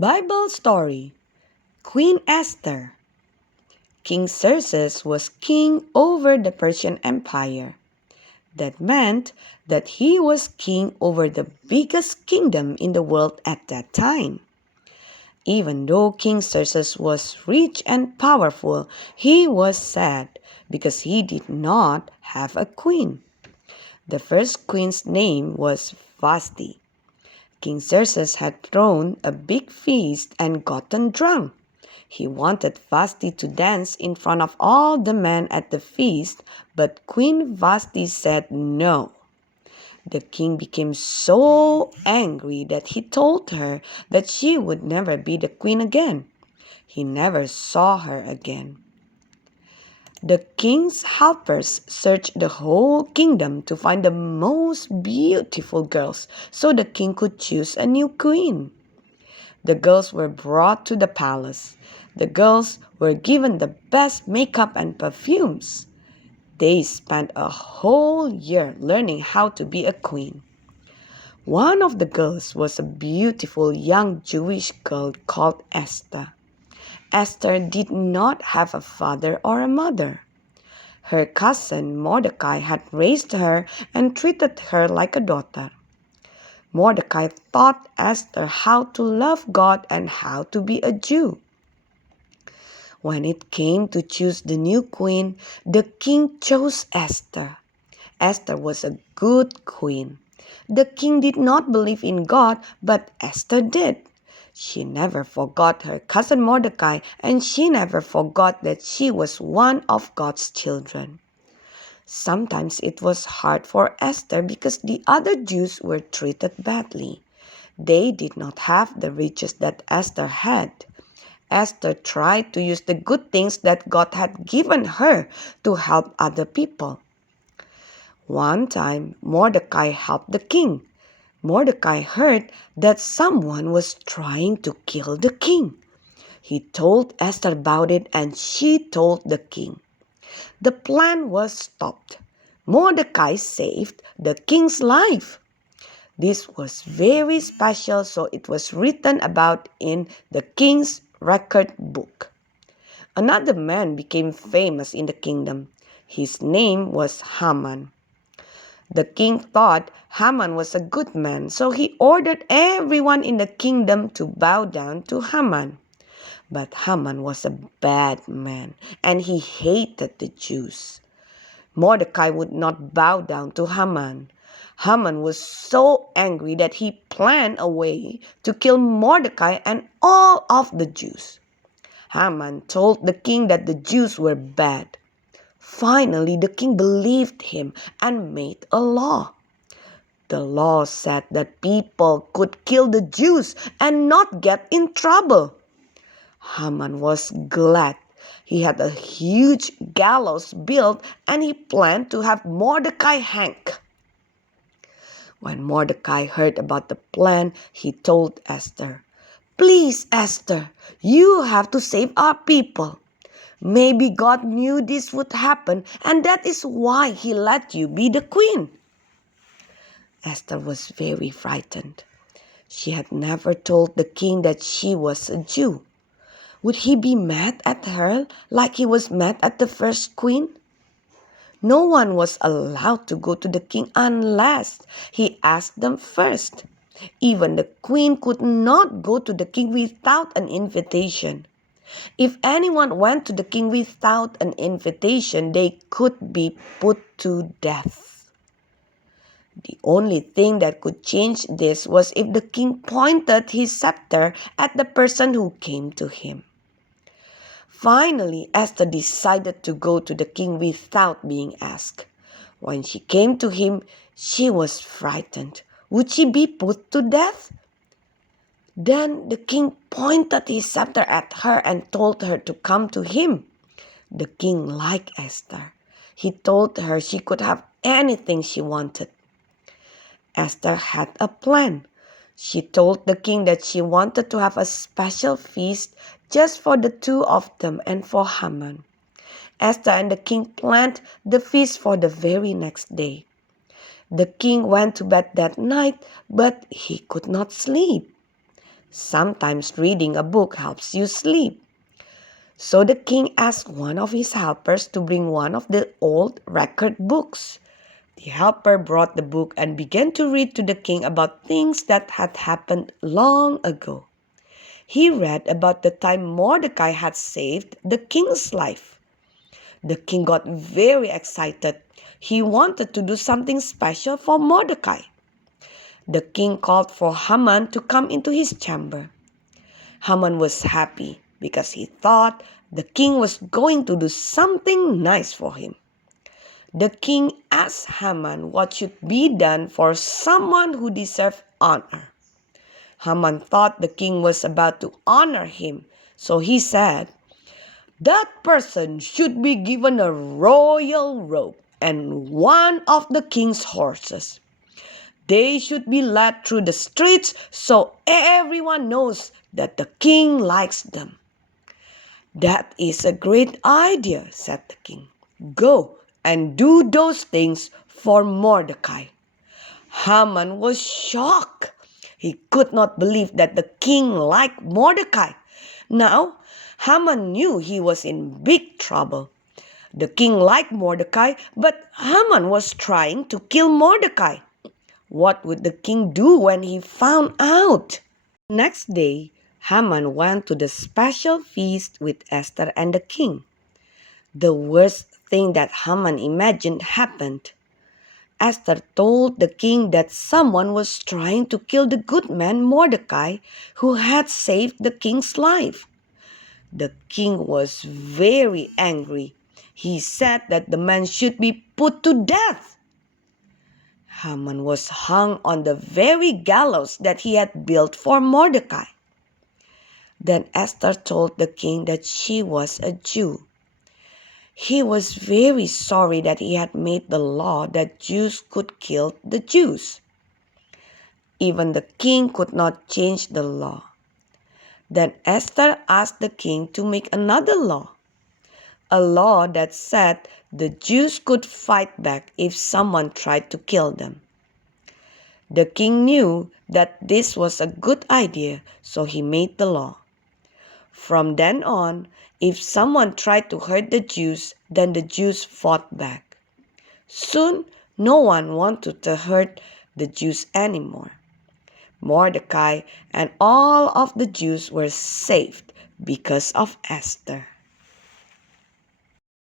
Bible story Queen Esther. King Xerxes was king over the Persian Empire. That meant that he was king over the biggest kingdom in the world at that time. Even though King Xerxes was rich and powerful, he was sad because he did not have a queen. The first queen's name was Vashti. King Xerxes had thrown a big feast and gotten drunk. He wanted Vashti to dance in front of all the men at the feast, but Queen Vashti said no. The king became so angry that he told her that she would never be the queen again. He never saw her again. The king's helpers searched the whole kingdom to find the most beautiful girls so the king could choose a new queen. The girls were brought to the palace. The girls were given the best makeup and perfumes. They spent a whole year learning how to be a queen. One of the girls was a beautiful young Jewish girl called Esther. Esther did not have a father or a mother. Her cousin Mordecai had raised her and treated her like a daughter. Mordecai taught Esther how to love God and how to be a Jew. When it came to choose the new queen, the king chose Esther. Esther was a good queen. The king did not believe in God, but Esther did. She never forgot her cousin Mordecai, and she never forgot that she was one of God's children. Sometimes it was hard for Esther because the other Jews were treated badly. They did not have the riches that Esther had. Esther tried to use the good things that God had given her to help other people. One time, Mordecai helped the king. Mordecai heard that someone was trying to kill the king. He told Esther about it and she told the king. The plan was stopped. Mordecai saved the king's life. This was very special, so it was written about in the king's record book. Another man became famous in the kingdom. His name was Haman. The king thought Haman was a good man, so he ordered everyone in the kingdom to bow down to Haman. But Haman was a bad man, and he hated the Jews. Mordecai would not bow down to Haman. Haman was so angry that he planned a way to kill Mordecai and all of the Jews. Haman told the king that the Jews were bad. Finally, the king believed him and made a law. The law said that people could kill the Jews and not get in trouble. Haman was glad. He had a huge gallows built and he planned to have Mordecai hanged. When Mordecai heard about the plan, he told Esther, "Please, Esther, you have to save our people. Maybe God knew this would happen and that is why he let you be the queen." Esther was very frightened. She had never told the king that she was a Jew. Would he be mad at her like he was mad at the first queen? No one was allowed to go to the king unless he asked them first. Even the queen could not go to the king without an invitation. If anyone went to the king without an invitation, they could be put to death. The only thing that could change this was if the king pointed his scepter at the person who came to him. Finally, Esther decided to go to the king without being asked. When she came to him, she was frightened. Would she be put to death? Then the king pointed his scepter at her and told her to come to him. The king liked Esther. He told her she could have anything she wanted. Esther had a plan. She told the king that she wanted to have a special feast just for the two of them and for Haman. Esther and the king planned the feast for the very next day. The king went to bed that night, but he could not sleep. Sometimes reading a book helps you sleep. So the king asked one of his helpers to bring one of the old record books. The helper brought the book and began to read to the king about things that had happened long ago. He read about the time Mordecai had saved the king's life. The king got very excited. He wanted to do something special for Mordecai. The king called for Haman to come into his chamber. Haman was happy because he thought the king was going to do something nice for him. The king asked Haman what should be done for someone who deserved honor. Haman thought the king was about to honor him, so he said, "That person should be given a royal robe and one of the king's horses. They should be led through the streets so everyone knows that the king likes them." "That is a great idea," said the king. "Go and do those things for Mordecai." Haman was shocked. He could not believe that the king liked Mordecai. Now, Haman knew he was in big trouble. The king liked Mordecai, but Haman was trying to kill Mordecai. What would the king do when he found out? Next day, Haman went to the special feast with Esther and the king. The worst thing that Haman imagined happened. Esther told the king that someone was trying to kill the good man Mordecai, who had saved the king's life. The king was very angry. He said that the man should be put to death. Haman was hung on the very gallows that he had built for Mordecai. Then Esther told the king that she was a Jew. He was very sorry that he had made the law that Jews could kill the Jews. Even the king could not change the law. Then Esther asked the king to make another law, a law that said the Jews could fight back if someone tried to kill them. The king knew that this was a good idea, so he made the law. From then on, if someone tried to hurt the Jews, then the Jews fought back. Soon, no one wanted to hurt the Jews anymore. Mordecai and all of the Jews were saved because of Esther.